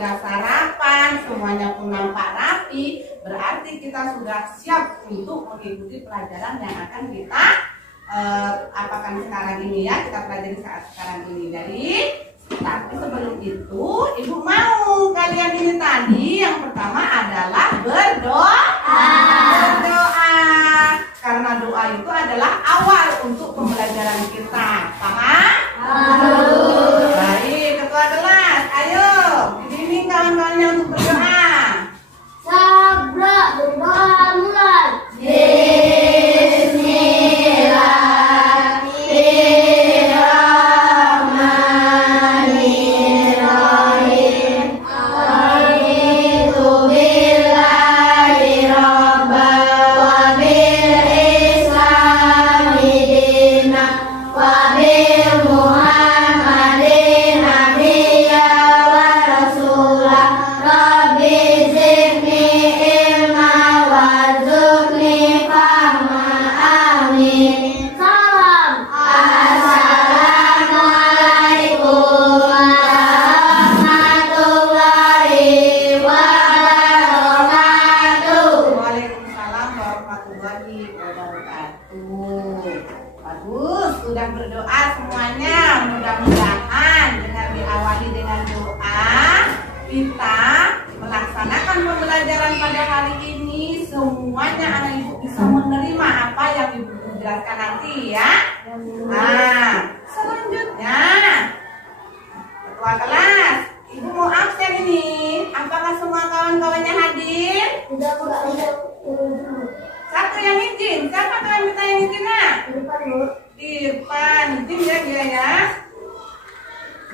sudah sarapan, semuanya pun nampak rapi, berarti kita sudah siap untuk mengikuti pelajaran yang akan kita apakan sekarang ini ya, kita pelajari saat sekarang ini. Jadi, tapi sebelum itu, Ibu mau kalian ini tadi yang pertama adalah berdoa. Berdoa. Karena doa itu adalah awal untuk pembelajaran kita. Paham? Baik, ketua kelas, ayo bimbing kawan-kawannya untuk berdoa. Sabra berdoa mulai. Bagus, sudah berdoa semuanya. Mudah-mudahan dengan diawali dengan doa, kita melaksanakan pembelajaran pada hari ini. Semuanya anak ibu bisa menerima apa yang ibu jelaskan nanti ya. Nah, selanjutnya ketua kelas, ibu mau absen ini. Apakah semua kawan-kawannya hadir? Sudah. Satu yang izin, siapa tuh yang minta yang izin nak? Irfan, izin ya dia ya.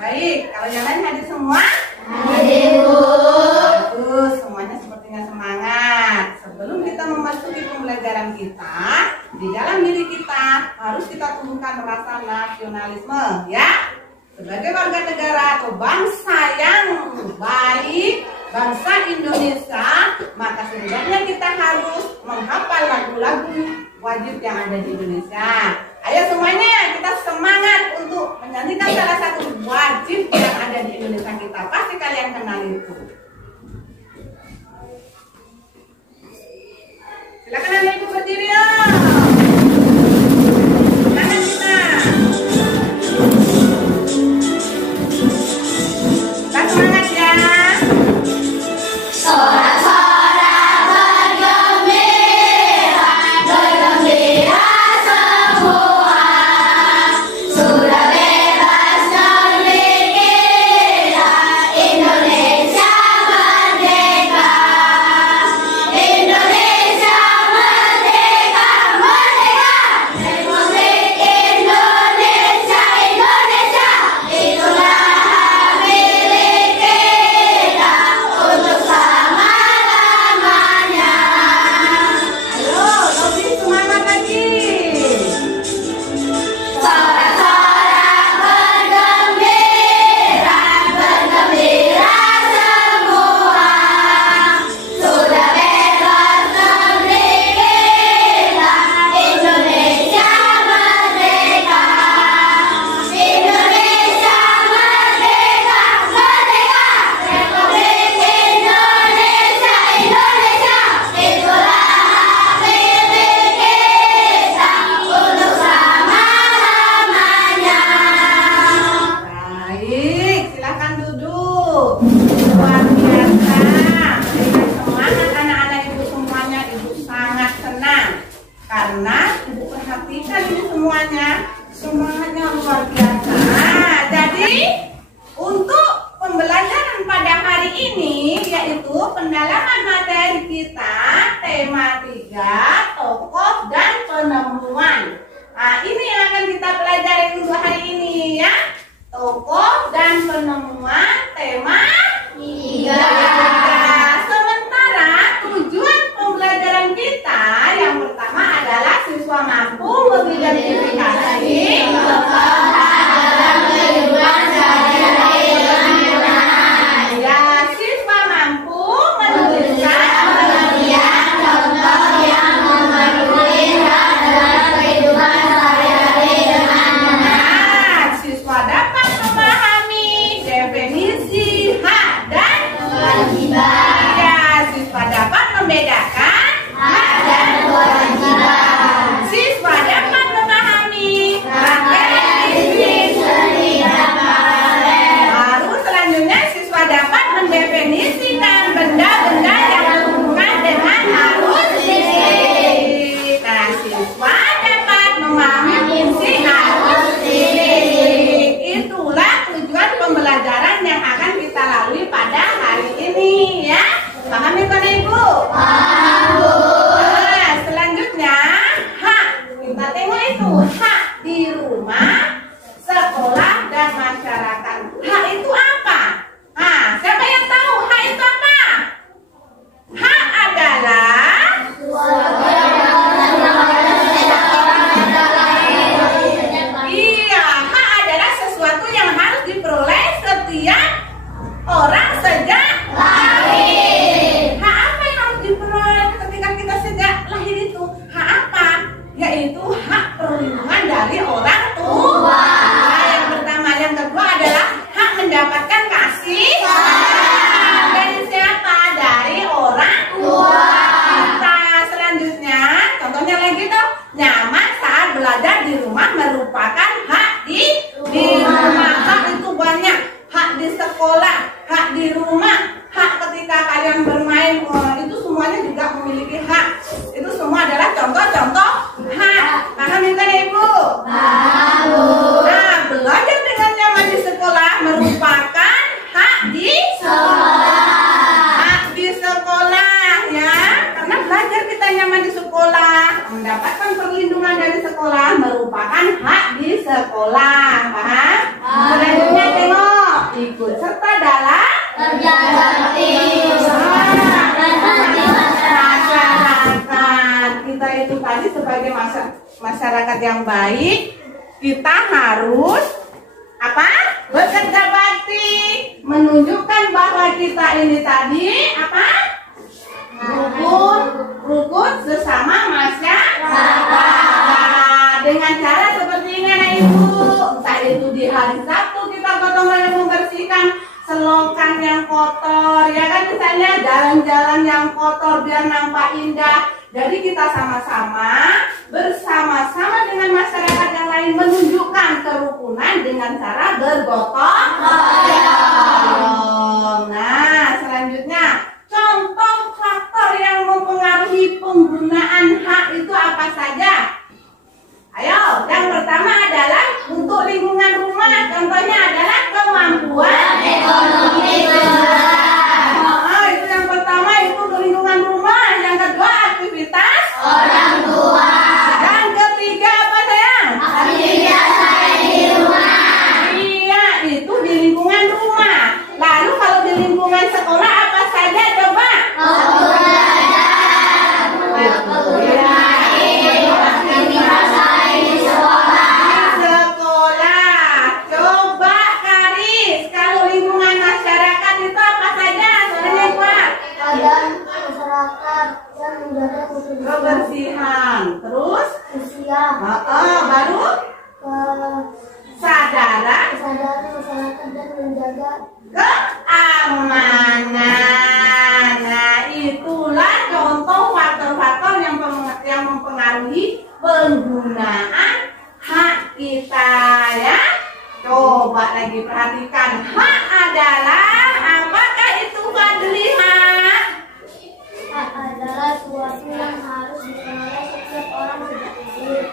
Baik, kalau yang lain hadir semua? Hadir, Bu. Bagus, semuanya sepertinya semangat. Sebelum kita memasuki pembelajaran kita, di dalam diri kita harus kita tumbuhkan rasa nasionalisme ya. Sebagai warga negara atau bangsa yang baik, bangsa Indonesia, maka setidaknya kita harus menghafal lagu-lagu wajib yang ada di Indonesia. Ayo semuanya kita semangat untuk menyanyikan salah satu wajib yang ada di Indonesia kita. Pasti kalian kenal itu. Silakan anak ibu berdiri ya. Semangat kita. Kita semangat ya. Sorak-sorak bergembira, bergembira semua. Sudah bebas negeri kita, Indonesia merdeka. Indonesia merdeka, merdeka. Republik Indonesia, Indonesia. Itulah hak milik kita untuk selama-lamanya. Ayo, lebih semangat lagi. Sorak-sorak bergembira, bergembira semua. Sudah bebas negeri kita, Indonesia merdeka. Indonesia merdeka, merdeka. Republik Indonesia, Indonesia. Itulah hak milik kita untuk selama-lamanya. Baik, silakan duduk. Luar biasa. Dengan semangat anak-anak ibu semuanya, ibu sangat senang. Karena ibu perhatikan ini semuanya, semangatnya luar biasa. Nah, jadi untuk pembelajaran pada hari ini yaitu pendalaman materi kita, tema 3, tokoh dan penemuan. Nah, ini yang akan kita pelajari untuk hari ini ya. Tokoh dan penemuan tema 3. Sementara tujuan pembelajaran kita yang pertama adalah siswa mampu mengidentifikasi tokoh dalam kehidupan sehari-hari. Ya, siswa mampu menuliskan bagian contoh yang memenuhi hak dalam kehidupan sehari-hari dengan benar. Siswa dapat memahami definisi hak mendapatkan perlindungan dari sekolah merupakan hak di sekolah. Paham? Selanjutnya tengok, ikut serta dalam Kerja bakti masyarakat. Kita itu tadi sebagai masyarakat yang baik, kita harus apa? Bekerja bakti, menunjukkan bahwa kita ini tadi apa? Rukun sesama masyarakat. Dengan cara seperti ini anak ibu, entah itu di hari Sabtu kita gotong royong membersihkan selokan yang kotor, ya kan, misalnya jalan-jalan yang kotor biar nampak indah. Jadi kita sama-sama bersama-sama dengan masyarakat yang lain menunjukkan kerukunan dengan cara bergotong royong. Nah, selanjutnya contoh faktor yang mempengaruhi penggunaan hak itu apa saja? Ayo, yang pertama adalah untuk lingkungan rumah. Contohnya adalah kemampuan ekonomi itu yang pertama, itu untuk lingkungan rumah. Yang kedua, aktivitas orang tua. Yang ketiga apa sayang? Aktivitas lain di rumah. Iya, itu di lingkungan rumah. Lalu kalau di lingkungan sekolah apa saja coba? Waktu belajar, aktivitas lain di sekolah. Sekolah. Coba Karis, kalau lingkungan masyarakat itu apa saja? Soalnya Pak. Keadaan masyarakat yang menjaga Kebersihan. Terus? usia, Baru kesadaran kesadaran masyarakat dan menjaga keamanan. Nah, itulah contoh faktor-faktor yang mempengaruhi penggunaan hak kita, ya. Coba lagi perhatikan, hak adalah apakah itu Fadli? hak adalah sesuatu yang harus diperoleh setiap orang sejak lahir.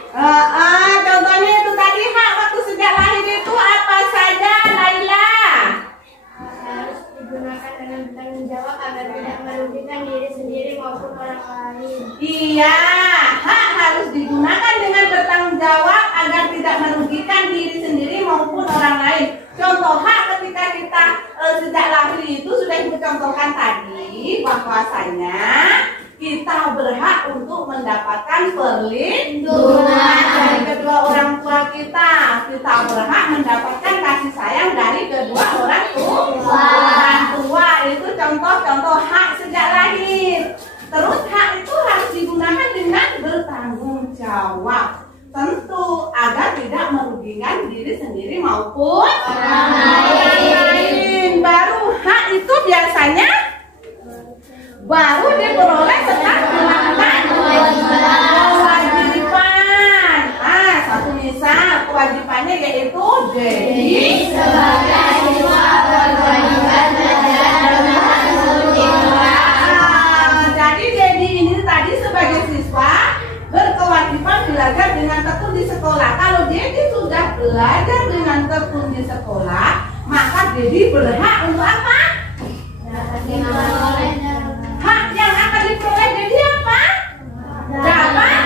Contohnya itu tadi hak waktu sejak lahir itu apa saja, Laila? Harus digunakan dengan bertanggung jawab agar tidak merugikan diri sendiri maupun orang lain. Iya, hak harus digunakan dengan bertanggung jawab agar tidak merugikan diri sendiri maupun orang lain. Contoh hak ketika kita sejak lahir itu sudah ibu contohkan tadi, bahwasanya kita berhak untuk mendapatkan perlindungan dari kedua orang tua kita. Kita berhak mendapatkan kasih sayang dari kedua orang tua. Orang tua itu contoh-contoh hak sejak lahir. Terus hak itu harus digunakan dengan bertanggung jawab. Tentu agar tidak merugikan diri sendiri maupun orang lain. Baru hak itu biasanya baru diperoleh setelah melakukan kewajiban. Satu misal kewajibannya yaitu jadi Sebagai siswa berkewajiban belajar dengan masuk di kelas. Jadi Dedi ini tadi sebagai siswa berkewajiban belajar dengan tekun di sekolah. Kalau Dedi sudah belajar dengan tekun di sekolah, maka Dedi berhak untuk apa? Hak yang akan diperoleh Dedi apa? Dapat?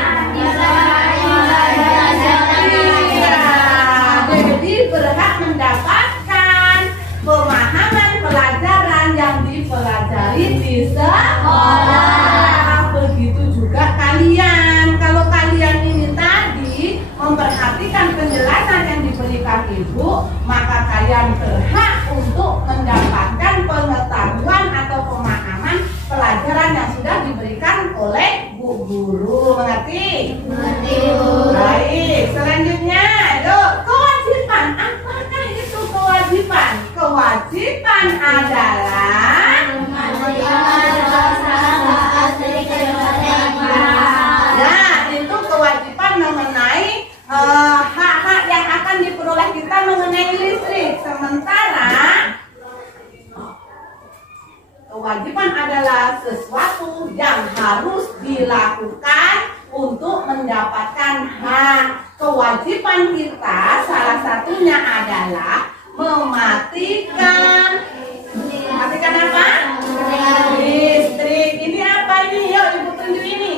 Jadi berhak mendapatkan pemahaman pelajaran yang dipelajari di sekolah. Begitu juga kalian. Kalau kalian ini tadi memperhatikan penjelasan yang diberikan ibu, maka kalian berhak untuk mendapatkan pengetahuan atau pemahaman pelajaran yang sudah diberikan oleh bu guru. Mengerti? Mengerti, Bu. Baik, selanjutnya, yuk, kewajiban. Apakah itu kewajiban? Kewajiban adalah itu kewajiban mengenai hak-hak yang akan diperoleh kita mengenai listrik. Sementara kewajiban adalah sesuatu yang harus dilakukan untuk mendapatkan hak. Kewajiban kita salah satunya adalah mematikan apa? Listrik. Ini apa ini? Yuk ibu tunjuk ini.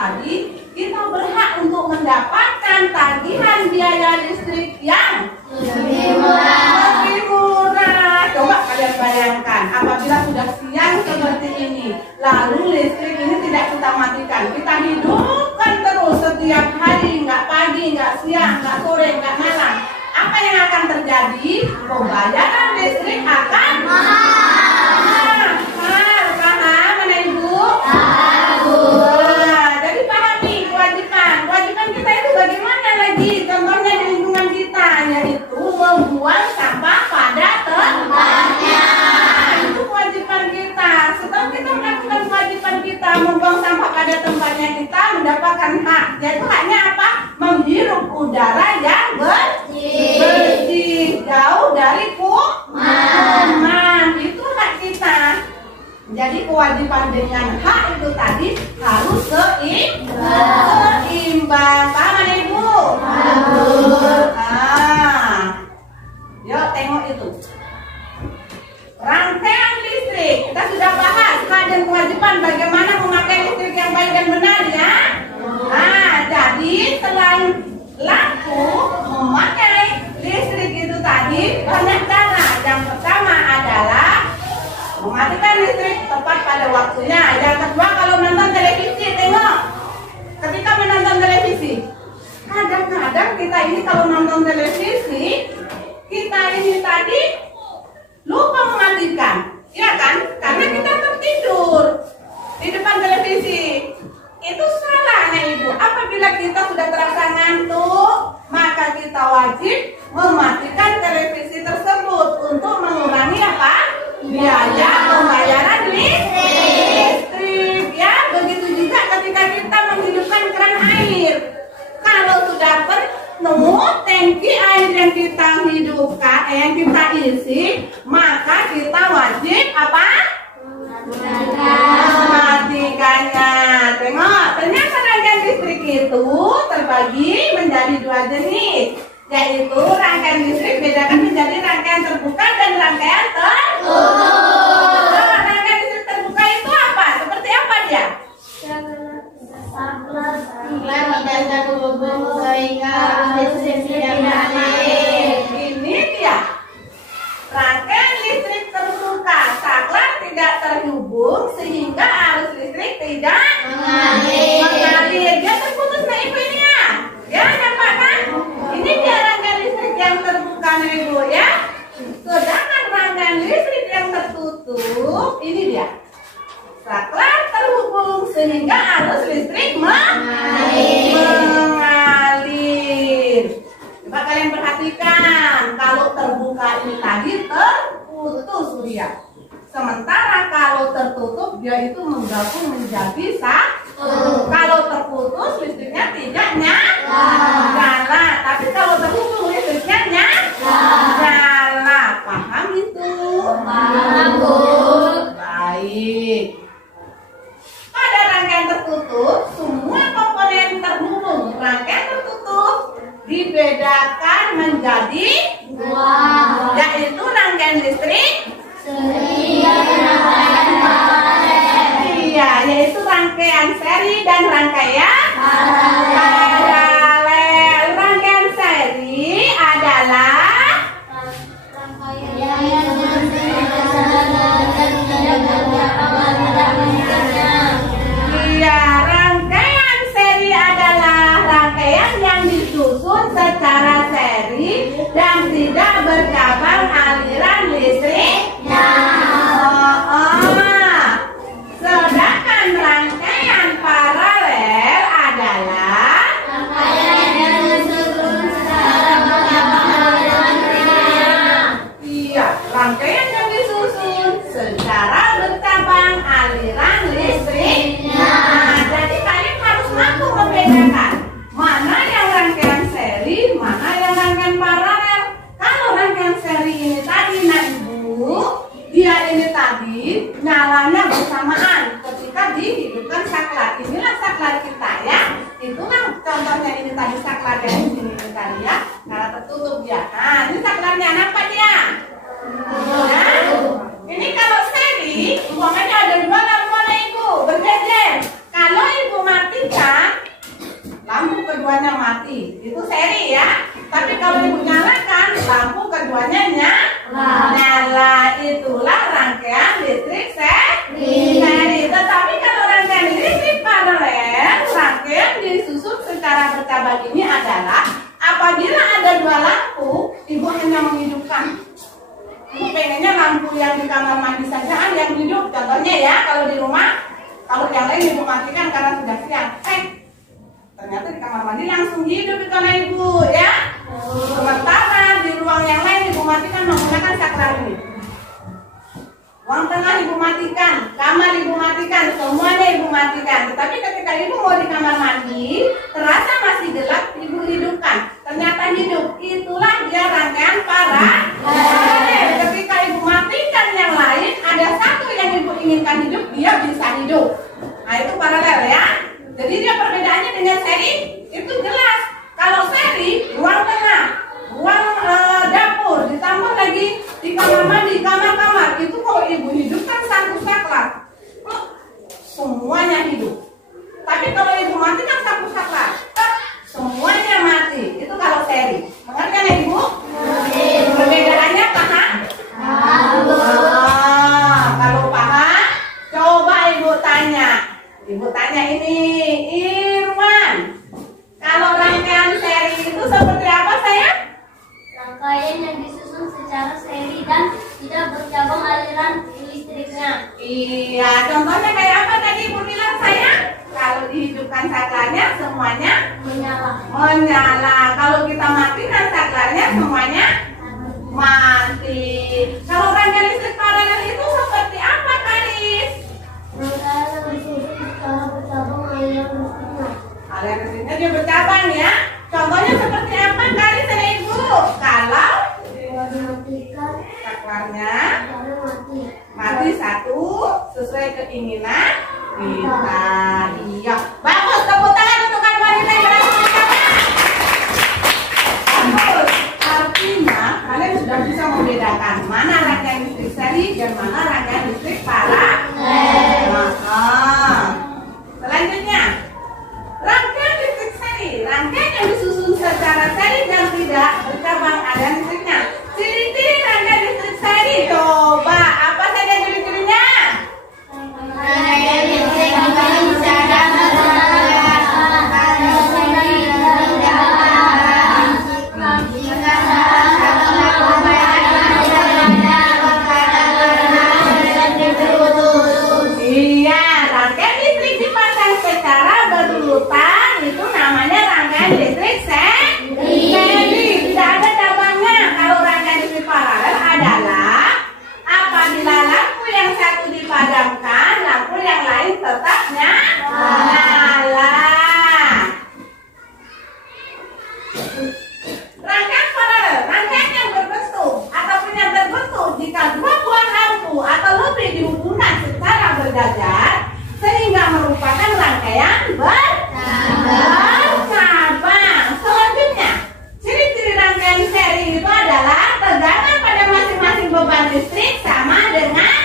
tadi, kita berhak untuk mendapatkan tagihan biaya listrik yang lebih murah. Coba kalian bayangkan, apabila sudah siang seperti ini, lalu listrik ini tidak kita matikan, kita hidupkan terus setiap hari, nggak pagi, nggak siang, nggak sore, nggak malam. Apa yang akan terjadi? Pembayaran listrik akan mahal. Paham, mana Ibu? Jadi pahami kewajiban kita itu bagaimana lagi? Contohnya di lingkungan kita, yaitu membuang sampah pada tempatnya. Itu kewajiban kita. Setelah kita melakukan kewajiban kita membuang sampah pada tempatnya, kita mendapatkan hak. Yaitu haknya apa? Menghirup udara yang bersih, jauh dari kuman. Itu hak kita. Jadi kewajiban dengan hak itu tadi harus seimbang. Paham Ibu? Yuk tengok itu. Rangkaian listrik. Kita sudah bahas hak dan kewajiban bagaimana memakai listrik yang baik dan benar ya. Jadi selain laku memakai listrik itu tadi banyak cara. Yang pertama adalah mematikan listrik tepat pada waktunya. Yang kedua, kalau menonton televisi, tengok. Ketika menonton televisi, kadang-kadang kita ini kalau nonton televisi, kita ini tadi lupa mematikan, ya kan? Karena kita tertidur di depan televisi. Itu salahnya Ibu. Apabila kita sudah terasa ngantuk, maka kita wajib mematikan televisi tersebut untuk mengurangi apa? Biaya pembayaran listrik. Ya, begitu juga ketika kita menghidupkan keran air. Kalau sudah penuh tangki air yang kita hidupkan, yang kita isi, maka kita wajib apa? Mematikannya. Tengok, ternyata rangkaian listrik itu terbagi menjadi dua jenis, yaitu rangkaian listrik bedakan menjadi rangkaian terbuka dan rangkaian tertutup. Rangkaian listrik terbuka itu apa? Seperti apa dia? Tidak terhubung sehingga listrik tidak mengalir. Ini dia. Rangkaian listrik terbuka, saklar tidak terhubung sehingga arus listrik tidak mengalir. Dia terputus nah Ibu ini ya. Ya, nampak kan? Ini dia rangkaian listrik yang terbuka nih Ibu ya. Sedangkan rangkaian listrik yang tertutup, ini dia. Saklar terhubung sehingga arus listrik mengalir. Coba kalian perhatikan, kalau terbuka ini tadi terputus dia. Sementara kalau tertutup dia itu menggabung menjadi satu. Kalau terputus listriknya tidak nyala. Tapi kalau terhubung listriknya nyala. Paham itu? Paham, Bu. Baik. Pada rangkaian tertutup, semua komponen terhubung. Rangkaian tertutup dibedakan menjadi dua, yaitu rangkaian listrik seri dan rangkaian paralel. Iya, yaitu rangkaian seri dan rangkaian paralel. Rangkaian seri adalah Rangkaian yang berdasarkan dan tidak berjarak. iya, rangkaian seri adalah rangkaian yang disusun secara seri dan tidak bercabang aliran listriknya. Sedangkan rangkaian paralel adalah Rangkaian yang disusun secara bercabang aliran listriknya. iya, rangkaian yang disusun secara bercabang aliran listriknya. Jadi kalian harus mampu membedakan mana yang rangkaian seri, mana yang rangkaian paralel. Kalau rangkaian seri ini tadi, nah Ibu, dia ini tadi nyalanya bersamaan ketika dihidupkan saklar. Inilah saklar kita ya. Itulah contohnya ini tadi saklar yang di sini tadi ya. Karena tertutup dia. Nah, ini saklarnya nampak dia. Nah, ini kalau seri, umpamanya ada dua lampu Ibu berjejer. Kalau Ibu matikan keduanya mati. Itu seri ya. Tapi kalau ibu nyalakan, lampu keduanya nyala. Itulah rangkaian listrik seri. Tetapi kalau rangkaian listrik paralel, rangkaian disusun secara bercabang ini adalah apabila ada dua lampu, ibu hanya menghidupkan. Pengennya lampu yang di kamar mandi saja yang hidup. Contohnya ya, kalau di rumah, kalau yang lain ibu matikan karena sudah siang. Ternyata di kamar mandi langsung hidup itu anak ibu ya. Sementara di ruang yang lain ibu matikan menggunakan saklar ini. Ruang tengah ibu matikan, kamar ibu matikan, semuanya ibu matikan. Tetapi ketika ibu mau di kamar mandi, terasa masih gelap, ibu hidupkan. Ternyata hidup. Itulah dia rangkaian paralel. Ketika ibu matikan yang lain, ada satu yang ibu inginkan hidup, dia bisa hidup. Nah itu paralel ya. Jadi dia perbedaannya dengan seri itu jelas. Kalau seri, ruang tengah, ruang dapur, ditambah lagi di kamar mandi, kamar-kamar. Itu kalau ibu hidupkan satu saklar, semuanya hidup. Tapi kalau ibu matikan satu saklar, semuanya mati. Itu kalau seri. Mengerti kan ibu? Perbedaannya paham? Kalau paham, coba ibu tanya. Ibu tanya ini, Irwan, kalau rangkaian seri itu seperti apa sayang? Rangkaian yang disusun secara seri dan tidak bercabang aliran listriknya. Iya, contohnya kayak apa tadi ibu bilang sayang? Kalau dihidupkan saklarnya semuanya menyala. Kalau kita matikan saklarnya semuanya mati. Kalau rangkaian listrik paralel itu seperti apa, Karis? Rangkaian yang disusun secara bercabang aliran listriknya. Aliran listriknya dia bercabang ya. Contohnya seperti apa, Karis dan ibu? Kalau dimatikan saklarnya mati. mati satu sesuai keinginan kita. Iya, bagus. Tepuk tangan untuk kawan wanita yang berhasil mencapai. Bagus. Artinya kalian sudah bisa membedakan mana rangkaian listrik seri dan mana rangkaian listrik paralel. Selanjutnya, rangkaian listrik seri, rangkaian yang disusun secara seri dan tidak bercabang aliran listriknya. Ciri-ciri rangkaian listrik seri, coba apa saja ciri-cirinya? Rangkaian listrik bisa Iya, rangkaian listrik dipasang secara berurutan itu namanya rangkaian listrik seri. Tidak ada cabangnya. Kalau rangkaian listrik paralel adalah apabila lampu yang satu dipadamkan, lampu yang lain tetap nyala. Rangkaian paralel, rangkaian yang berbentuk ataupun yang terbentuk jika dua buah lampu atau lebih dihubungkan secara berjajar sehingga merupakan rangkaian bercabang. Selanjutnya, ciri-ciri rangkaian seri itu adalah tegangan pada masing-masing beban listrik sama dengan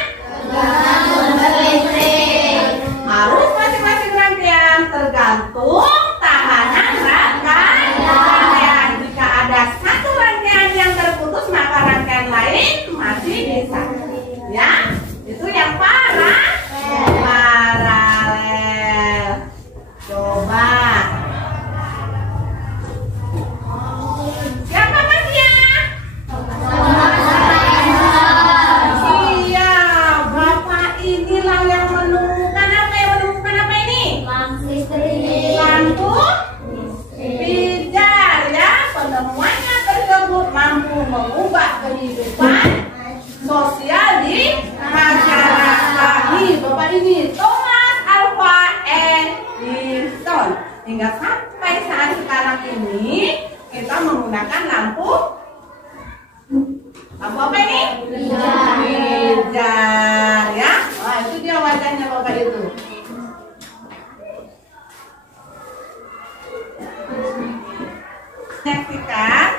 arus masing-masing rangkaian tergantung tahanan rangkaian. Jika ada satu rangkaian yang terputus maka rangkaian lain masih bisa. Ya, itu yang paralel. Coba. Siapa Mas ya? Iya, Bapak inilah yang menemukan apa ini? Lampu pijar ya. Penemuannya tersebut mampu mengubah kehidupan sosial di masyarakat. Nih, Bapak ini Thomas Alva Edison. Hingga sampai saat sekarang ini kita menggunakan lampu apa ini? Pijar ya. Nah, itu dia wajahnya Bapak itu. Saksikan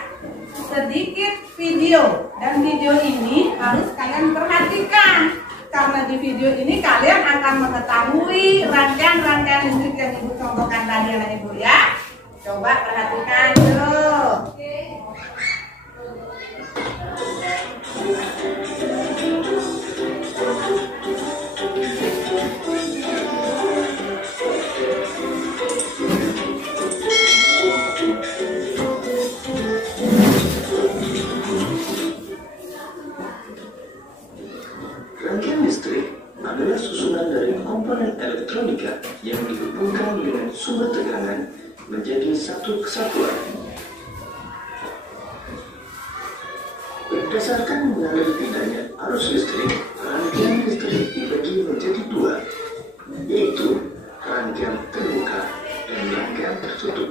sedikit video dan video ini harus kalian perhatikan karena di video ini kalian akan mengetahui rangkaian-rangkaian listrik yang ibu contohkan tadi anak ibu ya. Coba perhatikan dulu. Rangkaian listrik adalah susunan dari komponen elektronika yang dihubungkan dengan sumber tegangan menjadi satu kesatuan. Berdasarkan mengalir tidaknya arus listrik, rangkaian listrik dibagi menjadi dua, yaitu rangkaian terbuka dan rangkaian tertutup.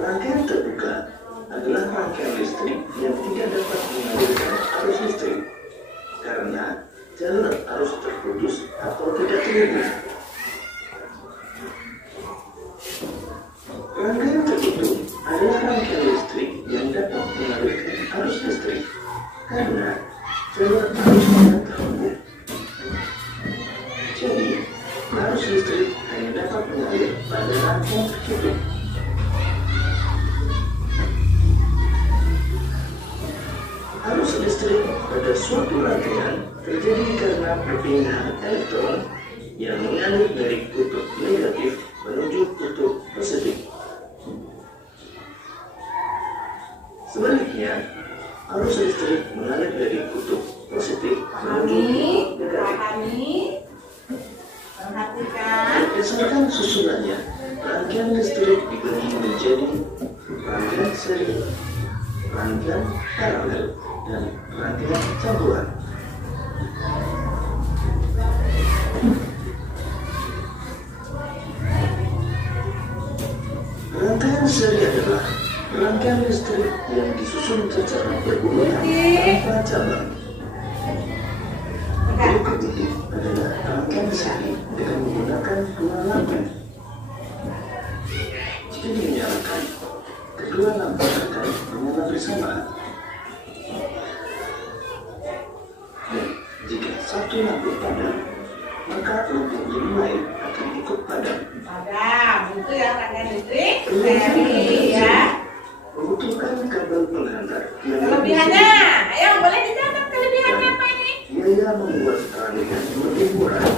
Rangkaian terbuka adalah rangkaian listrik yang tidak dapat mengalirkan arus listrik karena jalur arus terputus atau tidak terhubung. Rangkaian tertutup adalah rangkaian listrik yang dapat mengalirkan arus listrik karena jalur arusnya terhubung. Jadi, arus listrik hanya dapat mengalir pada rangkaian tertutup. Arus listrik pada suatu rangkaian terjadi karena perpindahan elektron yang mengalir dari kutub negatif menuju kutub positif. Sebaliknya, arus listrik mengalir dari kutub positif menuju kutub negatif. Perhatikan. Berdasarkan susunannya, rangkaian listrik dibagi menjadi rangkaian seri, rangkaian paralel, dan rangkaian campuran. Rangkaian seri adalah rangkaian listrik yang disusun secara berurutan tanpa cabang. Berikut ini adalah rangkaian seri dengan menggunakan dua lampu. Jika dinyalakan, kedua lampu akan menyala bersamaan. Dan jika satu lampu padam, maka lampu yang lain akan ikut padam. Padam, itu yang rangkaian listrik seri ya. Membutuhkan kabel penghantar yang Kelebihannya, ayo boleh dicatat kelebihannya apa ini? biaya membuat rangkaian lebih murah.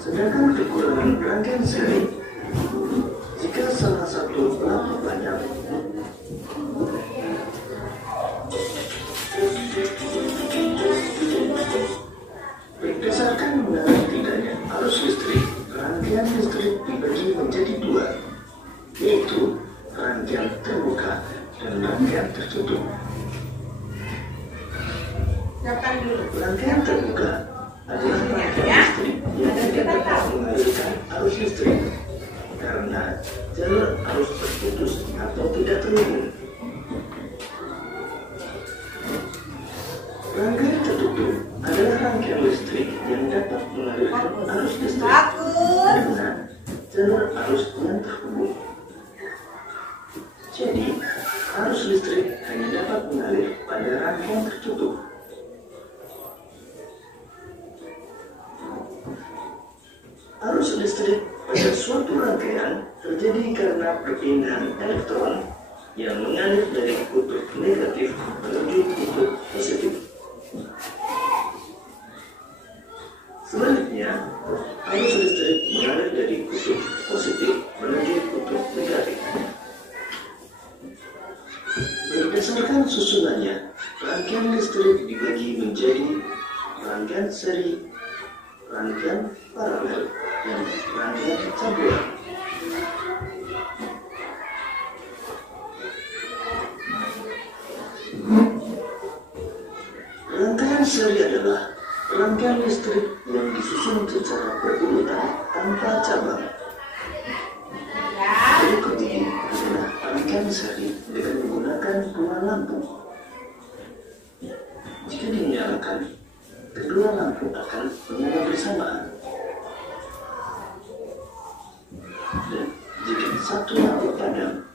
Sedangkan kekurangan rangkaian seri, jika salah satu lampu padam, berdasarkan mengalir tidaknya arus listrik, rangkaian listrik dibagi menjadi dua, yaitu rangkaian terbuka dan rangkaian tertutup. Siapkan dulu. Rangkaian terbuka adalah rangkaian listrik yang tidak dapat mengalirkan arus listrik karena jalur arus terputus atau tidak terhubung. Rangkaian tertutup adalah rangkaian listrik yang dapat mengalirkan arus listrik karena jalur arus yang terhubung. Jadi, arus listrik hanya dapat mengalir pada rangkaian tertutup. Arus listrik pada suatu rangkaian terjadi karena perpindahan elektron yang mengalir dari kutub negatif menuju kutub positif. Sebaliknya, arus listrik mengalir dari kutub positif menuju kutub negatif. Berdasarkan susunannya, rangkaian listrik dibagi menjadi rangkaian seri, rangkaian paralel, dan rangkaian campuran. Rangkaian seri adalah rangkaian listrik yang disusun secara berurutan tanpa cabang. Berikut ini adalah rangkaian seri dengan menggunakan dua lampu. Jika dinyalakan, kedua lampu akan menyala bersamaan. Dan jika satu lampu padam,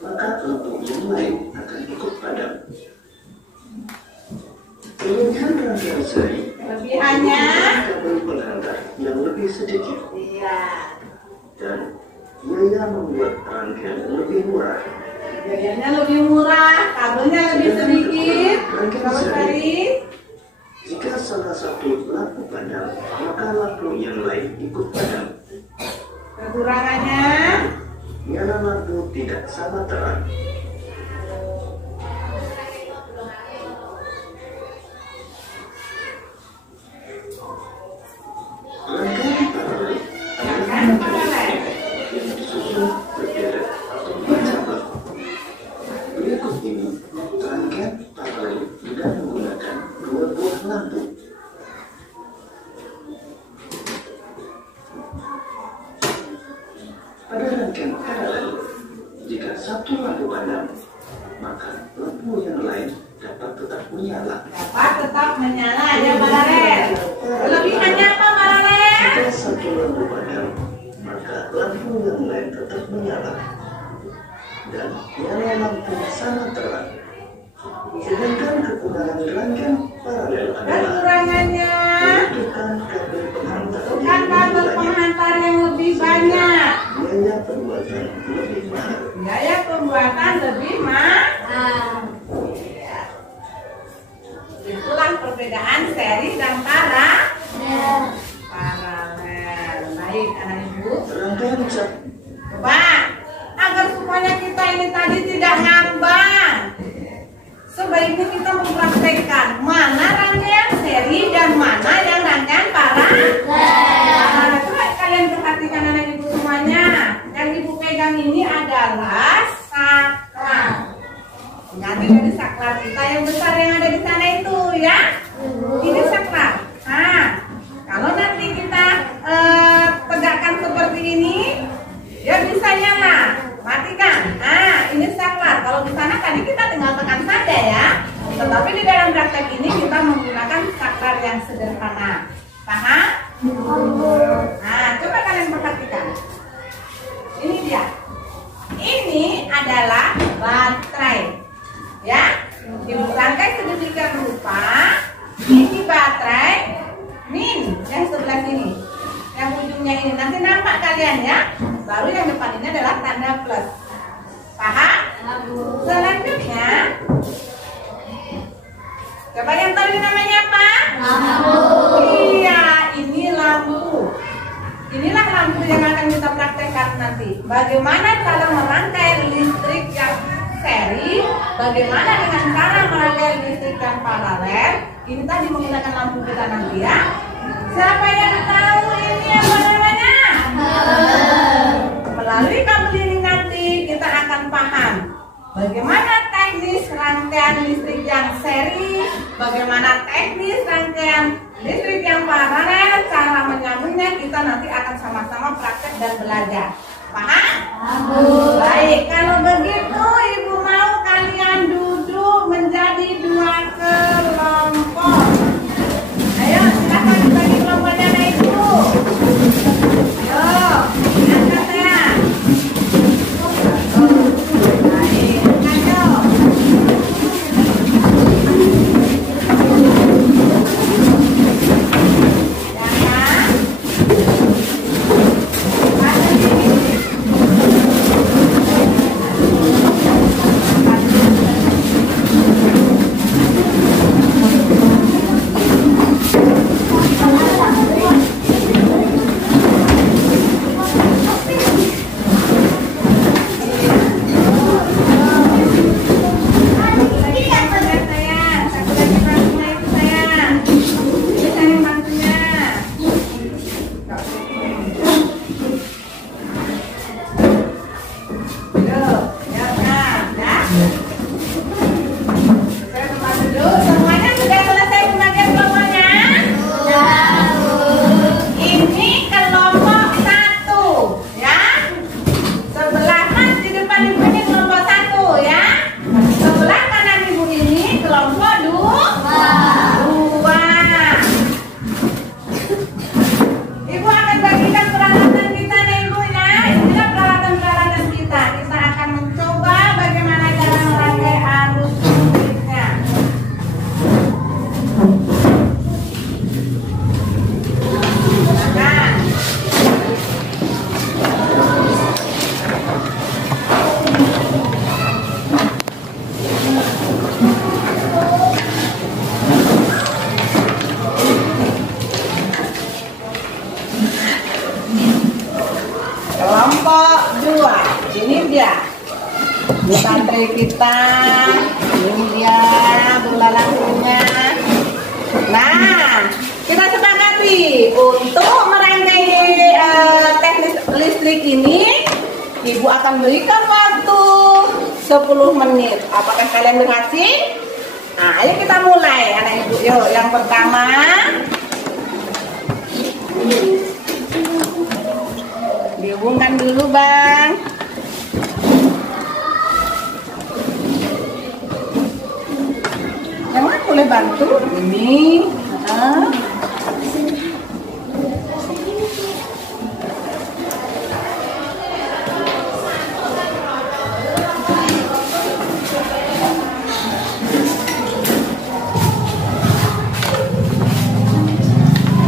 maka lampu yang lain akan ikut padam. Kelebihan rangkaian seri Kelebihannya kabel penghantar yang lebih sedikit. Iya. Dan biaya membuat rangkaian lebih murah. Biayanya lebih murah, kabelnya lebih sedikit. Terus tadi Jika salah satu lampu padam, maka lampu yang lain ikut padam. kekurangannya Nyala lampu tidak sama terang. Rangkaian paralel kan paralel. yang disusun berderet atau bercabang. Berikut ini rangkaian paralel dengan menggunakan dua buah lampu. Pada rangkaian paralel, jika satu lampu padam, maka lampu yang lain dapat tetap menyala. Dapat tetap menyala ya paralel. Kelebihannya apa paralel? Jika satu lampu padam, maka lampu yang lain tetap menyala. Dan nyala lampu sangat terang. Sedangkan kekurangan rangkaian paralel adalah Kekurangannya membutuhkan kabel penghantar bukan kabel penghantar yang lebih banyak. biaya pembuatan lebih mahal. Biaya pembuatan lebih mahal. Itulah perbedaan seri dan paralel. Baik anak ibu. Rangkaian cat Coba agar supaya kita ini tadi tidak ngambang, sebaiknya kita mempraktekkan mana rangkaian seri dan mana yang rangkaian paralel. Nah, coba kalian perhatikan anak ibu semuanya. Yang ibu pegang ini adalah saklar. Nanti dari saklar kita yang besar yang ada di sana itu ya. Ini saklar. Nah, kalau nanti kita tegakkan seperti ini, dia bisa nyala. Matikan. Nah, ini saklar. Kalau di sana tadi kita tinggal tekan saja ya. Tetapi di dalam praktek ini kita menggunakan saklar yang sederhana. Paham? Nah, coba kalian perhatikan. Ini dia. Ini adalah baterai. Ya, dirangkai sedemikian rupa. Ini baterai min yang sebelah sini, yang ujungnya ini nanti nampak kalian ya. Baru yang depan ini adalah tanda plus. Paham? Selanjutnya, coba yang tadi namanya apa? Lampu. Iya, ini lampu. Inilah lampu yang akan kita praktekkan nanti. Bagaimana cara merangkai listrik yang seri, bagaimana dengan cara merangkai listrik yang paralel. Ini tadi menggunakan lampu kita nanti ya. Siapa yang tahu ini apa namanya? Melalui kabel ini nanti kita akan paham bagaimana teknis rangkaian listrik yang seri, bagaimana teknis rangkaian listrik yang paralel, cara menyambungnya kita nanti akan sama-sama praktek dan belajar. Paham? Baik, kalau begitu ibu mau kalian duduk menjadi dua kelompok. Ayo, silakan bagi kelompoknya anak ibu. Ayo, angkat ya. Baik, ayo. Ya kan? kelompok 2. Ini dia di baterai kita. Ini dia bola lampunya. Nah, kita sepakati untuk merangkai teknis listrik ini, Ibu akan berikan waktu 10 menit. Apakah kalian berhasil? Nah, ayo kita mulai, anak ibu. Yuk, yang pertama, dihubungkan dulu, Bang. Yang mana boleh bantu? Ini.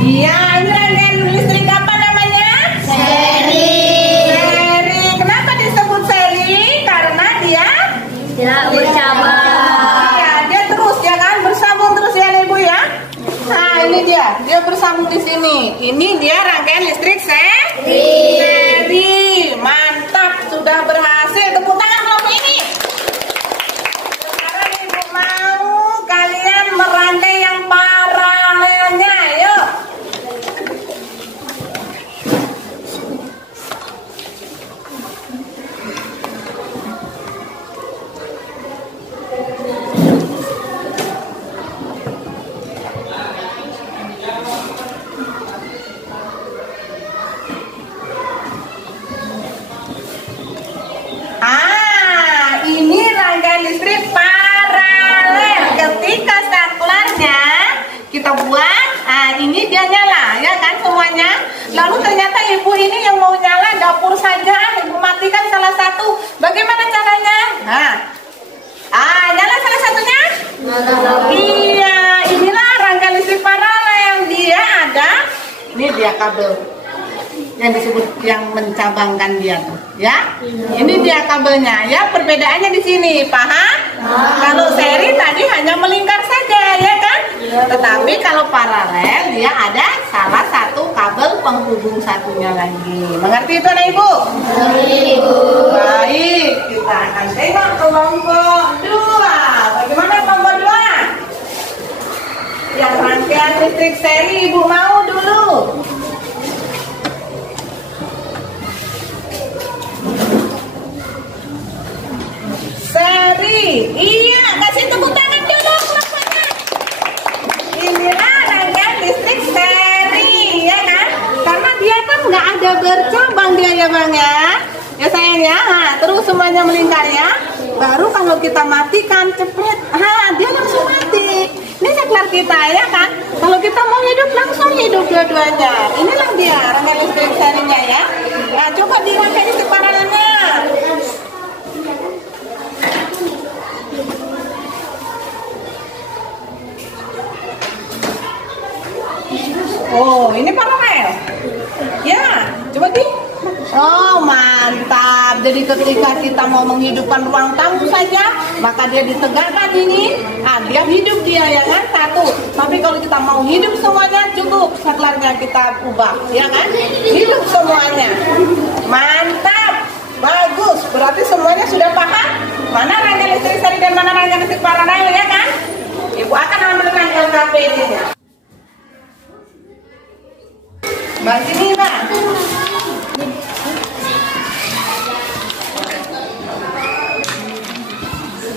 Iya, ini rangkaian listrik apa namanya? Seri. Seri. Kenapa disebut seri? Karena dia Tidak bercabang. ya, dia terus ya kan, bersambung terus ya Ibu ya. Nah, ini dia bersambung di sini. Ini dia rangkaian listrik seri. Mantap, sudah berhasil. Tepuk tangan kelompok ini. Sekarang Ibu mau kalian merangkai yang paralelnya, yuk. Ini rangkaian listrik paralel. Ketika saklarnya kita buat, ini dia nyala, ya kan semuanya. Lalu ternyata ibu ini yang mau nyala dapur saja, ibu matikan salah satu. Bagaimana caranya? Nyala salah satunya? Iya, inilah rangkaian listrik paralel. Dia ada, ini dia kabel yang disebut yang mencabangkan dia tuh, ya. Ini dia kabelnya, ya. Perbedaannya di sini, paham? Kalau seri tadi hanya melingkar saja, ya kan? Tetapi kalau paralel dia ada salah satu kabel penghubung satunya lagi. Mengerti itu, anak ibu? Baik, kita akan tengok kelompok 2. Bagaimana kelompok 2? Yang rangkaian listrik seri ibu mau dulu. Seri, iya, kasih tepuk tangan dulu kelompoknya. Inilah rangkaian listrik seri, ya kan? Karena dia kan nggak ada bercabang dia ya bang ya. Ya sayang ya, terus semuanya melingkar ya. Baru kalau kita matikan cepet, dia langsung mati. Ini saklar kita ya kan? Kalau kita mau hidup langsung hidup dua-duanya. Inilah dia rangkaian listrik serinya ya. Nah, coba dirangkai listrik paralelnya. Oh, ini paralel. Ya, coba di. Oh, mantap. Jadi ketika kita mau menghidupkan ruang tamu saja, maka dia ditegakkan ini. Dia hidup dia ya kan? Satu. Tapi kalau kita mau hidup semuanya cukup saklarnya kita ubah, ya kan? Hidup semuanya. Mantap. Bagus. Berarti semuanya sudah paham mana rangkaian listrik seri dan mana rangkaian listrik paralel ya kan? Ibu akan ambil rangkaian LKPD-nya. Mbak sini Mbak.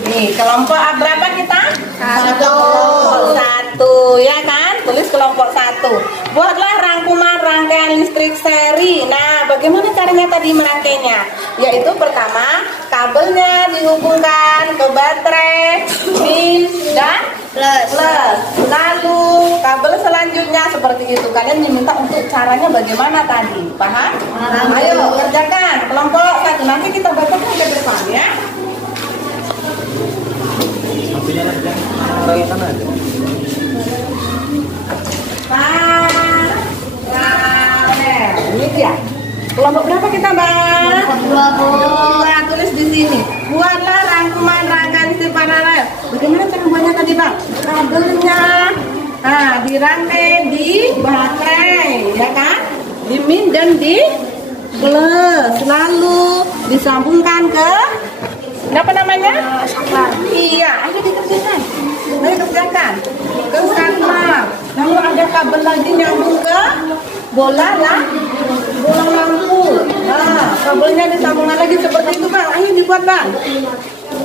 Nih kelompok berapa kita? Satu ya kan? Tulis kelompok 1. Buatlah rangkuman rangkaian listrik seri. Nah bagaimana caranya tadi merangkainya? Yaitu pertama kabelnya dihubungkan ke baterai min dan plus. Lalu kabel selanjutnya seperti itu. Kalian diminta untuk caranya bagaimana tadi? Paham? Ayo kerjakan kelompok 1. Nanti kita bacakan ke depan ya. Paralel. Ini dia. Kelompok berapa kita, Bang? 2. Tulis di sini. Buatlah rangkuman rangkaian listrik paralel. Bagaimana cara buatnya tadi, Bang? Kabelnya dirangkai di baterai, ya kan? Di min dan di plus, lalu disambungkan ke apa namanya? Iya, ayo dikerjakan. Ayo kerjakan. Ke saklar. Lalu ada kabel lagi nyambung ke bola lampu. Nah, kabelnya disambungkan lagi seperti itu, Bang. Ayo dibuat, Bang.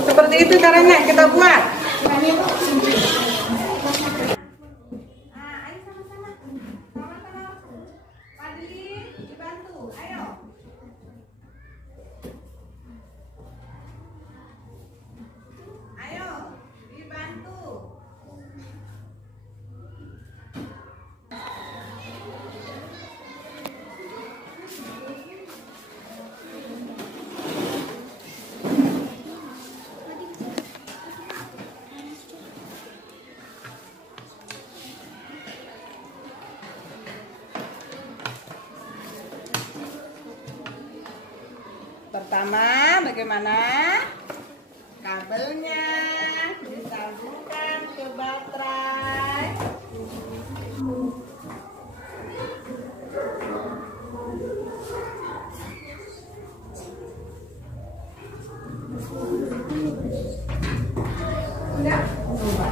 Seperti itu caranya kita buat. Pertama, bagaimana kabelnya disambungkan ke baterai. Sudah? Coba.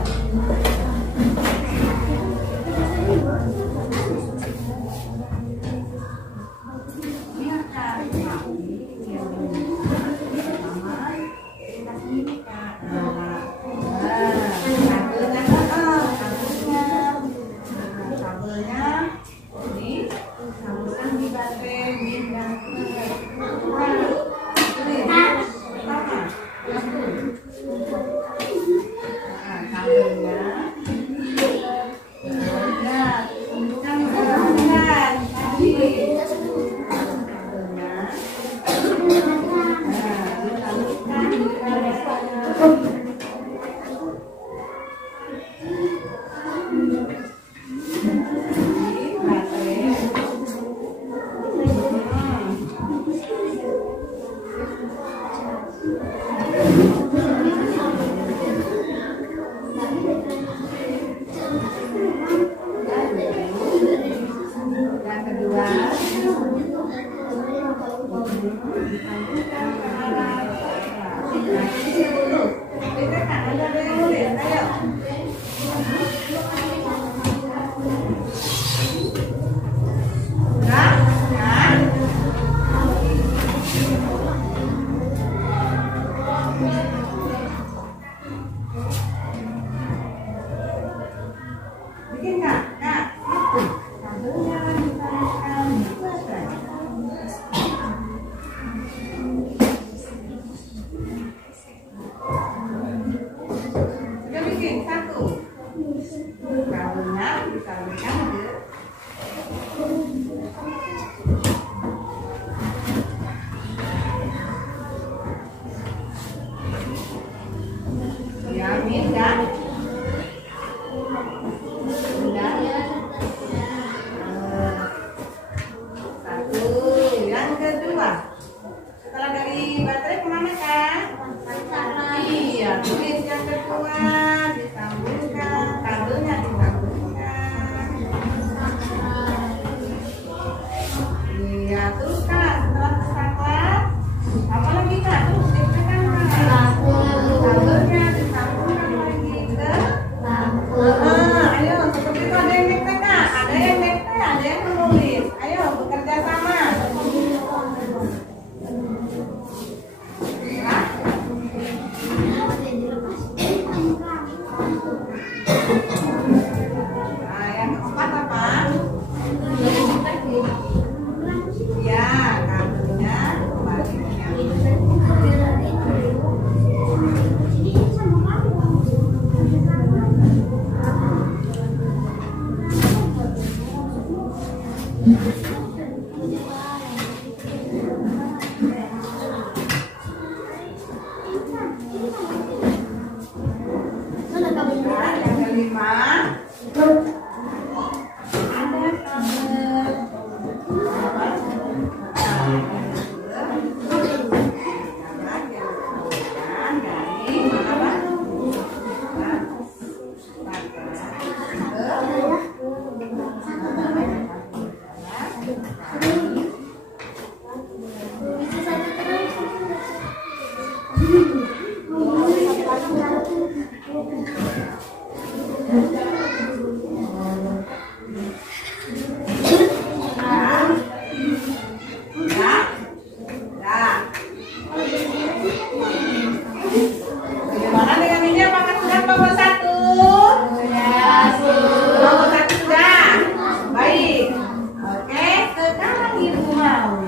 Ibu mau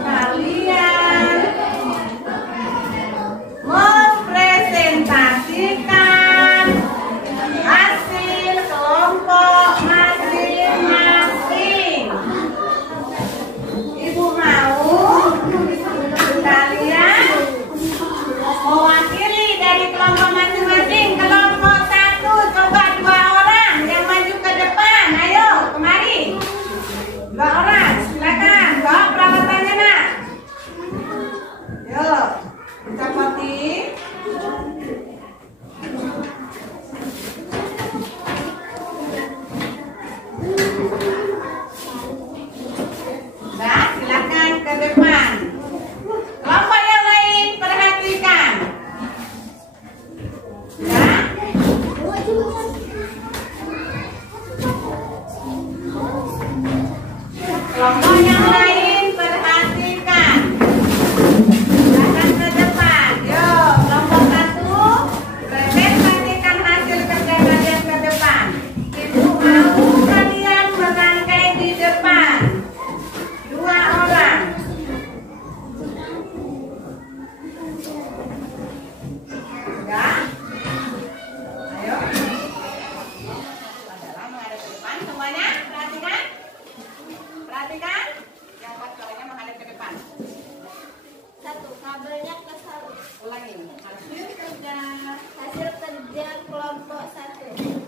kalian mempresentasikan hasil kelompok masing-masing. Ibu mau kalian mewakili dari kelompok masing-masing. Kelompok 1 coba 2 orang yang maju ke depan. Ayo kemari. 2 orang silakan bawa peralatannya nak. Yuk kita copy. Nah, silakan ke depan. Kelompok yang lain perhatikan. Ya. Kelompok yang lain perhatikan. Silakan ke depan. Yuk, kelompok 1 presentasikan hasil kerja kalian ke depan. Ibu mau kalian merangkai di depan. 2 orang. Sudah? Ayo. Adalah menghadap ke depan semuanya. Perhatikan. Perhatikan. Yang buat suaranya menghadap ke depan. 1. Kabelnya ke salur. Ulangi. Hasil kerja. Hasil kerja kelompok 1.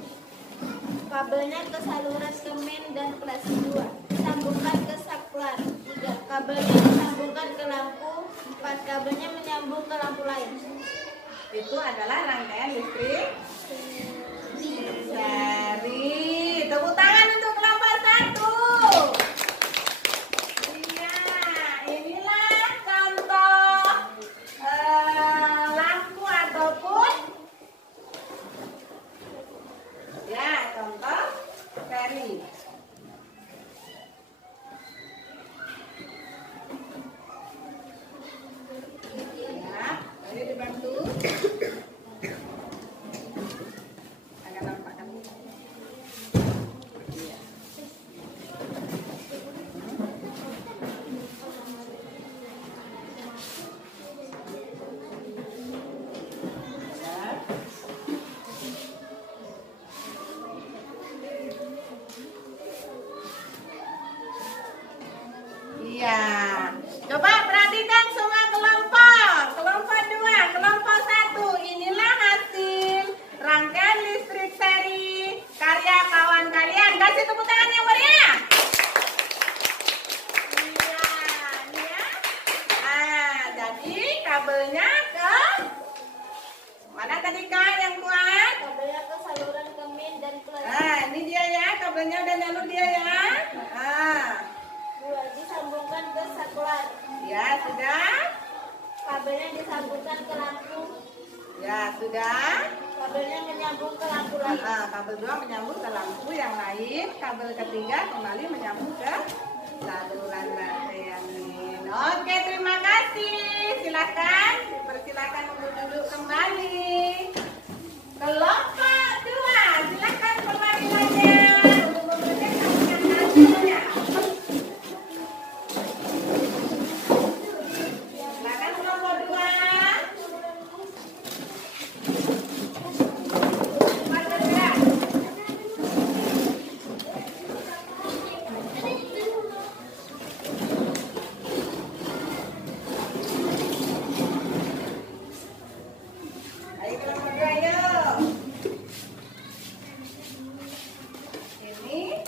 Kabelnya ke saluran kemen dan kelas 2. Sambungkan ke saklar. 3. Kabelnya disambungkan ke lampu. 4. Kabelnya menyambung ke lampu lain. Itu adalah rangkaian listrik seri. Tepuk tangan untuk kelompok 1. Iya, inilah contoh lampu ataupun ya contoh seri. Ya, mari dibantu. Agak nampak kan? Iya. Ya. Iya. Coba perhatikan semua kelompok. Kelompok 2, kelompok 1. Inilah hasil rangkaian listrik seri karya kawan kalian. Kasih tepuk tangan yang meriah. Iya, ya. Jadi kabelnya ke mana tadi Kak yang kuat? Kabelnya ke saluran kemen dan kelas Ini dia ya, kabelnya udah nyalur dia ya. 2. Disambungkan ke saklar. Ya, sudah. Kabelnya disambungkan ke lampu. Ya, sudah. Kabelnya menyambung ke lampu lain. Kabel 2 menyambung ke lampu yang lain. Kabel ketiga kembali menyambung ke saluran baterai. Oke, terima kasih. Silakan, dipersilakan untuk duduk kembali. Kelompok 2, silakan perwakilannya untuk mempresentasikan hasilnya. Silakan kelompok 2. Ayo kelompok 2, ayo. Ini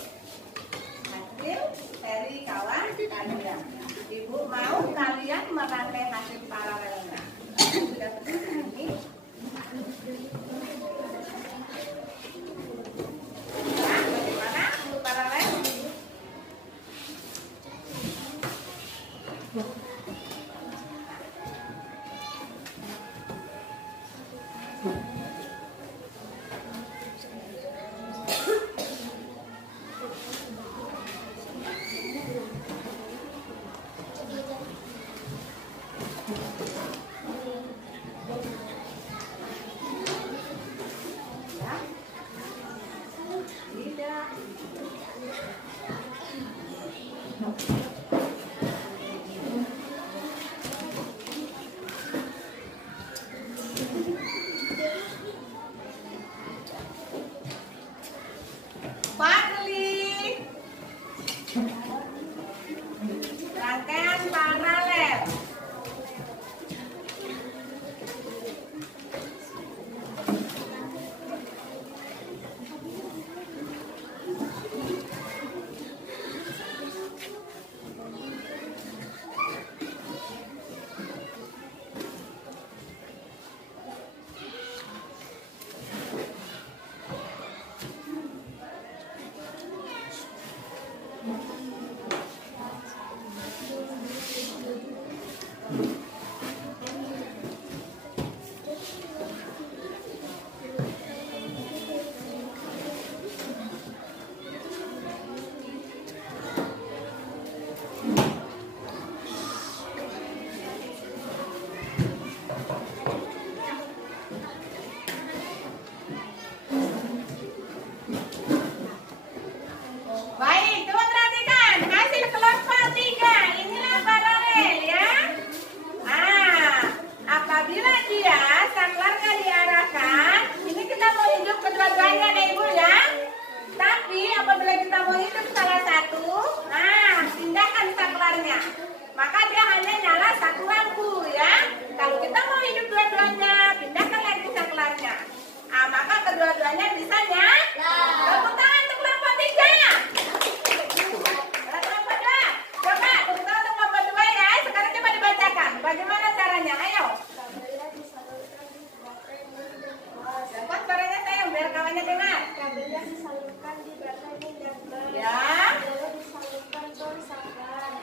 hasil seri kawan kalian. Ibu mau kalian merangkai hasil paralelnya. Sudah seperti ini. Nah, bagaimana untuk paralel? Ya. Tidak.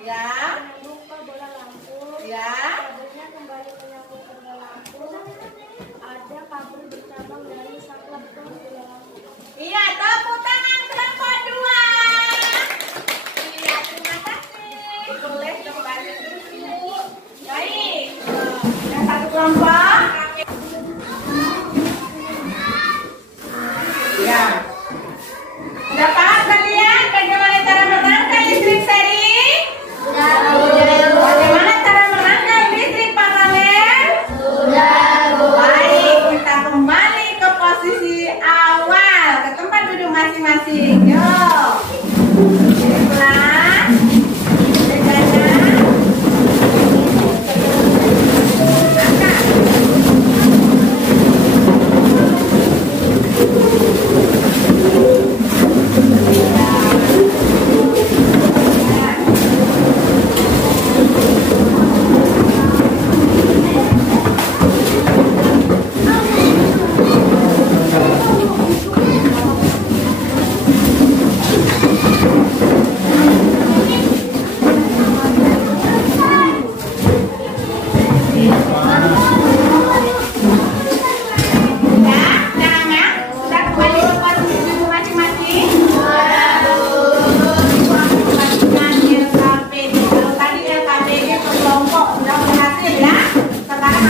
Ya. Menyambung ke bola lampu. Ya. Kabelnya kembali menyambung ke bola lampu. Ada kabel bercabang dari saklar ke bola lampu. Iya, tepuk tangan kelompok 2. Iya, terima kasih. Boleh kembali dulu. Baik. Yang satu kelompok. Ya. Sudah paham kalian bagaimana cara menangkal listrik seri? Bagaimana cara menangkal listrik paralel? Baik, kita kembali ke posisi awal, ke tempat duduk masing-masing. Yuk. Pelan. Jalan. Angkat.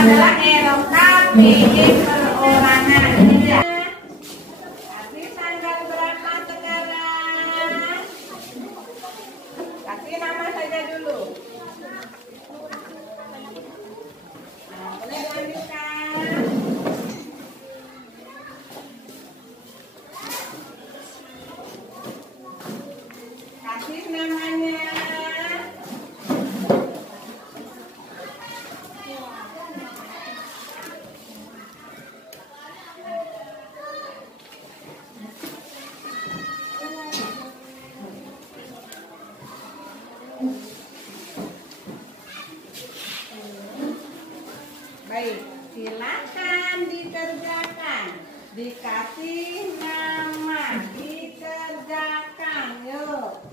Adalah LKPD perorangan. Kasih tanggal berapa sekarang? Kasih nama saja dulu. Nah, boleh dilanjutkan. Kasih namanya. Baik, silakan dikerjakan. Dikasih nama, dikerjakan. Yuk.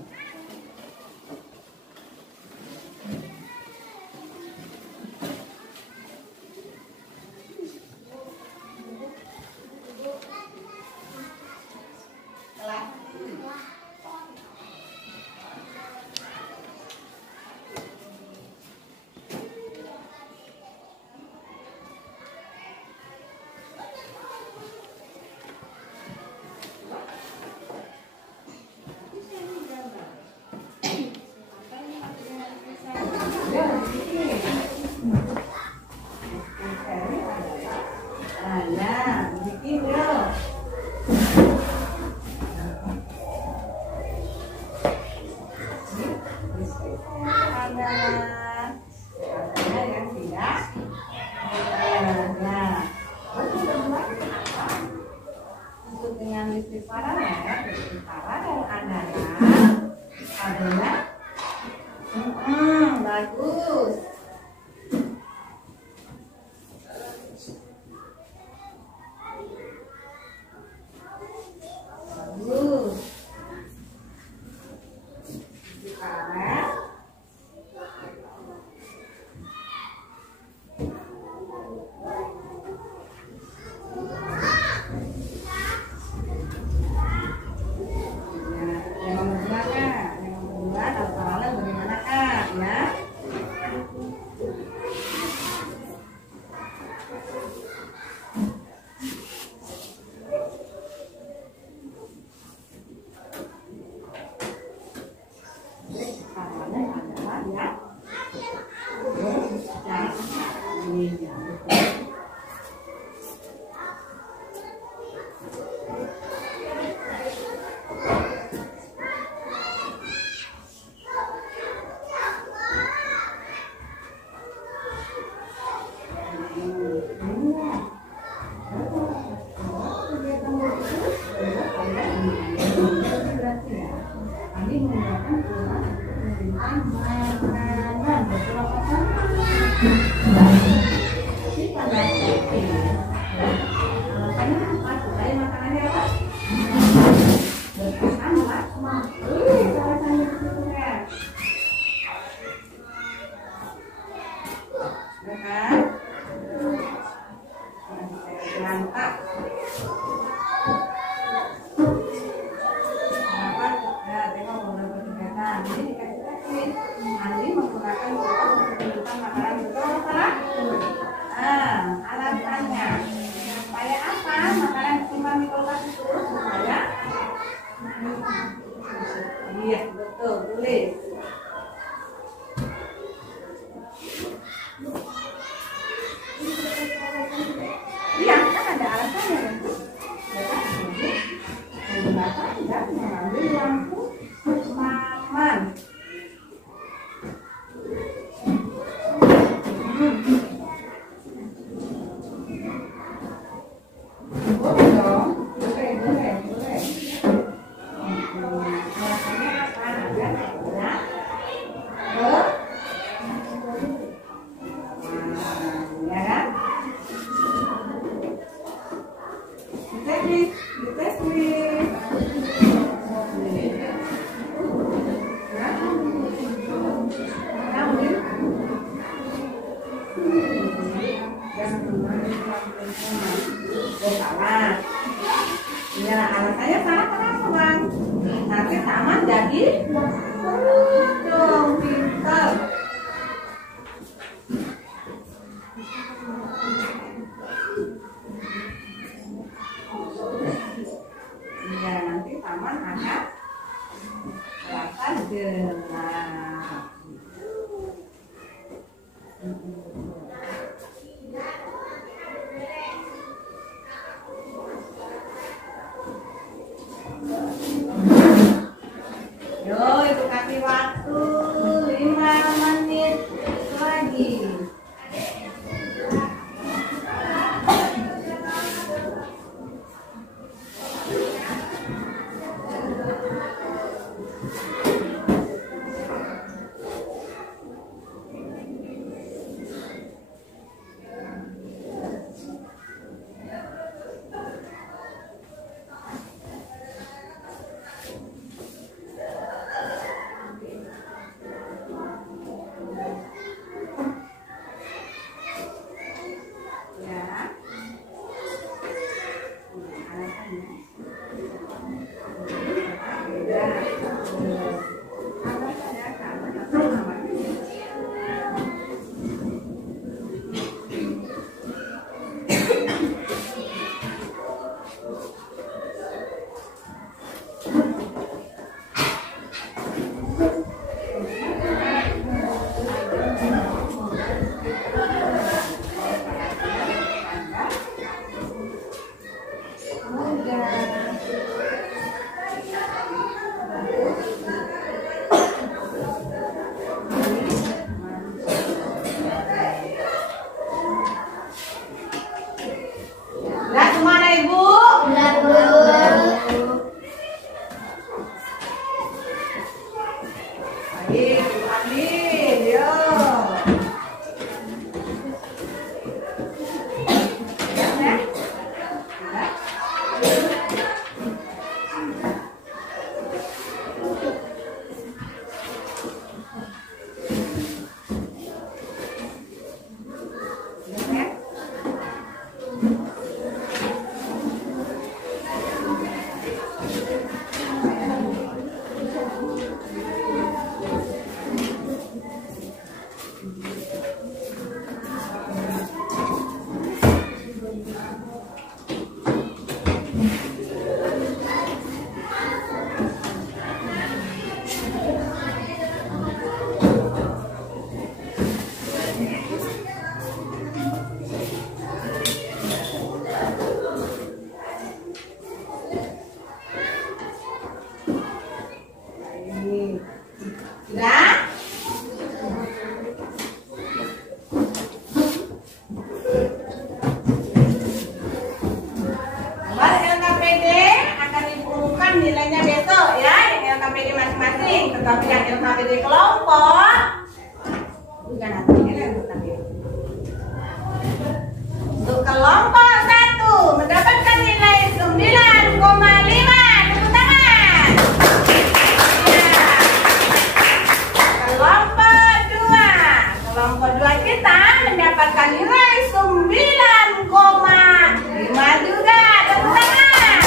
Dengan listrik paralel adalah bagus. Bagus. Listrik paralel. salah. Ya, alasannya salah kenapa bang? Nanti sama jadi dong pintar. Ya, nanti taman ada alasan genap. Yo, ibu kasih waktu 5 menit lagi. Tetapi yang LKPD kelompok bukan nanti ini untuk nanti. Untuk kelompok 1 mendapatkan nilai 9,5. Tepuk tangan. Ya. Kelompok 2 kita mendapatkan nilai 9,5 juga. Tepuk tangan.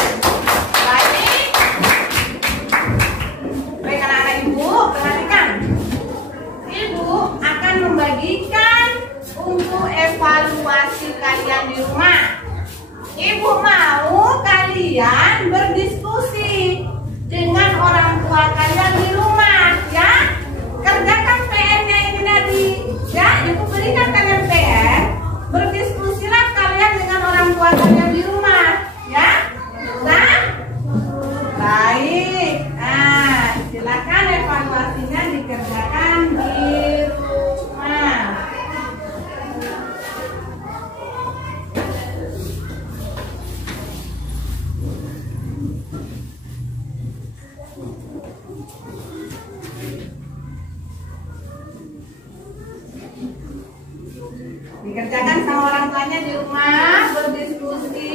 Baik anak-anak ibu, perhatikan. Ibu akan membagikan untuk evaluasi kalian di rumah. Ibu mau kalian berdiskusi dengan orang tua kalian di rumah, ya. Kerjakan PR-nya ini tadi, ya. Ibu berikan kalian PR, berdiskusilah kalian dengan orang tua kalian di rumah, ya. Nah, baik. Nah, silakan evaluasinya dikerjakan di rumah. Dikerjakan sama orang tuanya di rumah, berdiskusi.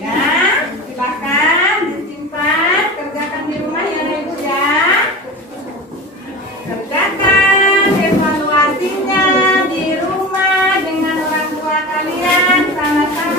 Ya, silakan disimpan, kerjakan di rumah ya ibu ya. Kerjakan evaluasinya di rumah dengan orang tua kalian sama-sama.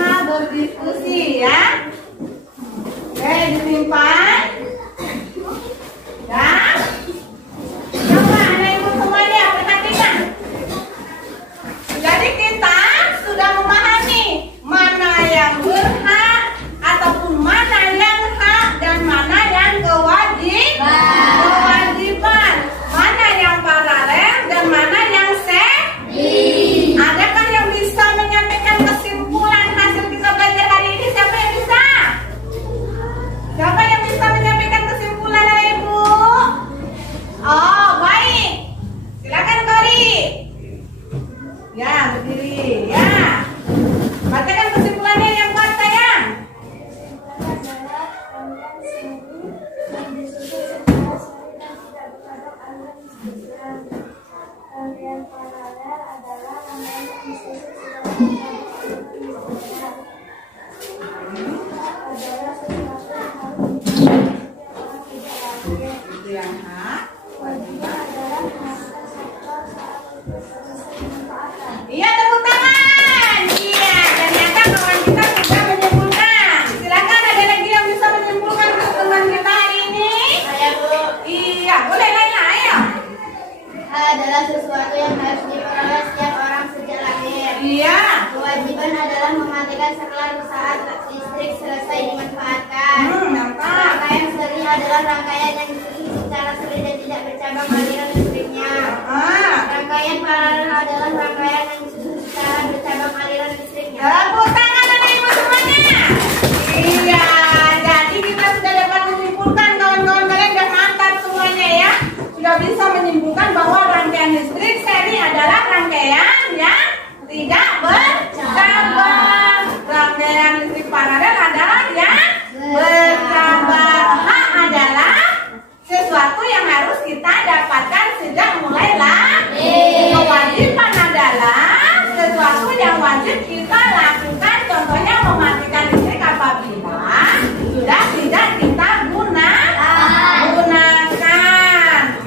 Itu yang hak. Iya, tepuk tangan. Iya, ternyata kawan kita sudah menyimpulkan. Silakan, ada lagi yang bisa menyimpulkan pertemuan kita hari ini? Saya, Bu. Iya, boleh Laila, ayo. Hal adalah sesuatu yang harus diperoleh setiap orang sejak lahir. Iya. Kewajiban adalah mematikan saklar saat listrik selesai dimanfaatkan. Mantap. Rangkaian seri adalah rangkaian yang disusun secara seri dan tidak bercabang aliran listriknya. Rangkaian paralel adalah rangkaian yang disusun secara bercabang aliran listriknya. Tepuk tangan anak ibu semuanya. Iya, jadi kita sudah dapat menyimpulkan, kawan-kawan kalian sudah mantap semuanya ya. Sudah bisa menyimpulkan bahwa rangkaian listrik seri adalah rangkaian yang tidak bercabang. Rangkaian listrik paralel adalah yang bercabang. Hak adalah sesuatu yang harus kita dapatkan sejak mulai lahir. Kewajiban adalah sesuatu yang wajib kita lakukan. Contohnya mematikan listrik apabila sudah tidak kita gunakan.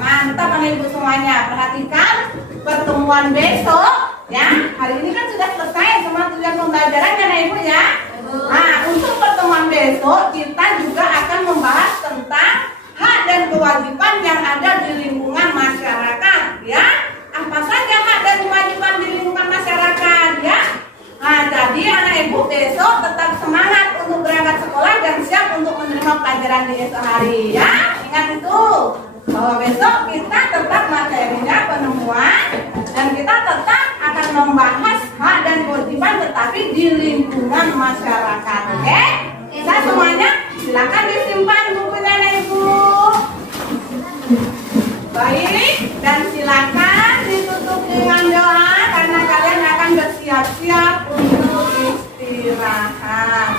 Mantap anak ibu semuanya. Perhatikan pertemuan besok ya. Hari ini kan sudah selesai semua tujuan pembelajaran kan ibu ya. Nah, untuk pertemuan besok kita juga akan membahas tentang hak dan kewajiban yang ada di lingkungan masyarakat ya. Apa saja hak dan kewajiban di lingkungan masyarakat ya. Nah, jadi anak ibu besok tetap semangat untuk berangkat sekolah dan siap untuk menerima pelajaran di esok hari ya. Ingat itu bahwa besok kita tetap materinya penemuan dan kita tetap akan membahas hak dan kewajiban tetapi di lingkungan masyarakat. Oke? Kita semuanya silakan disimpan bukunya anak ibu. Baik, dan silakan ditutup dengan doa karena kalian akan bersiap-siap untuk istirahat.